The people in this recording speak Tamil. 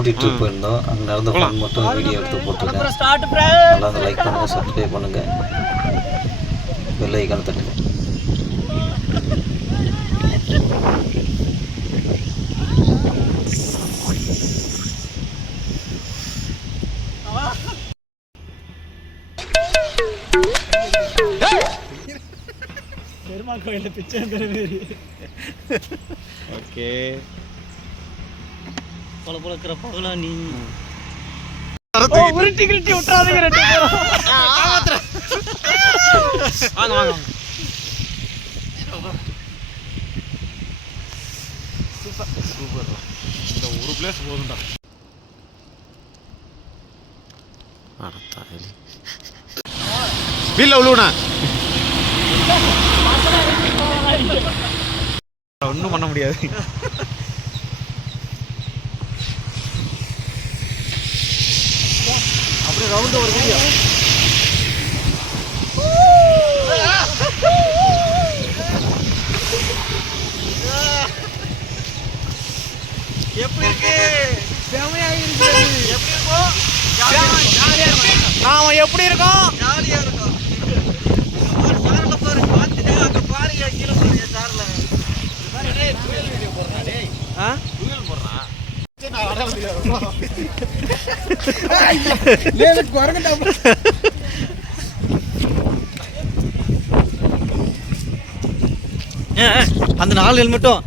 ஊட்டி ட்ரிப் போயிருந்தோம். அங்கே நடந்த ஃபன் மட்டும் வீடியோ எடுத்து போட்டுருக்கேன். நல்லா லைக் பண்ணுங்கள், சப்ஸ்கிரைப் பண்ணுங்கள், பெல் ஐக்கான தட்டுங்க. பெருமாள் கோயிலில் பிச்சை இருக்கிற மாரி. ஓகே, போல போல இருக்கிற பகலா நீ உருட்டி கிருட்டி விட்டுறாதீங்க. ரெண்டு பேரும் வாங்க வாங்க. Super super. இந்த ஒரு பிளேஸ் போதும்டா. வீல்ல விழுவுண்ணா, ஒன்றும் பண்ண முடியாது. அப்படியே ரவுண்ட் ஒரு வீடியோ. எப்படி இருக்கு? செமையாக இருக்கு. எப்படி இருக்கும்? ஜாலியா இருக்கும். நாம எப்படி இருக்கோம்? ஜாலியா இருக்கும். ஒரு சார்ல பாரு, பாத்துட்டே அங்க பாருங்க, கீழே பாருங்க சார்ல. டேய் டுவெல் வீடியோ போடுறா டேய். டுவெல் போடுறா. நான் வர முடியாது. லேல குறங்கடா. அந்த 4 ஹெல்மெட்டும்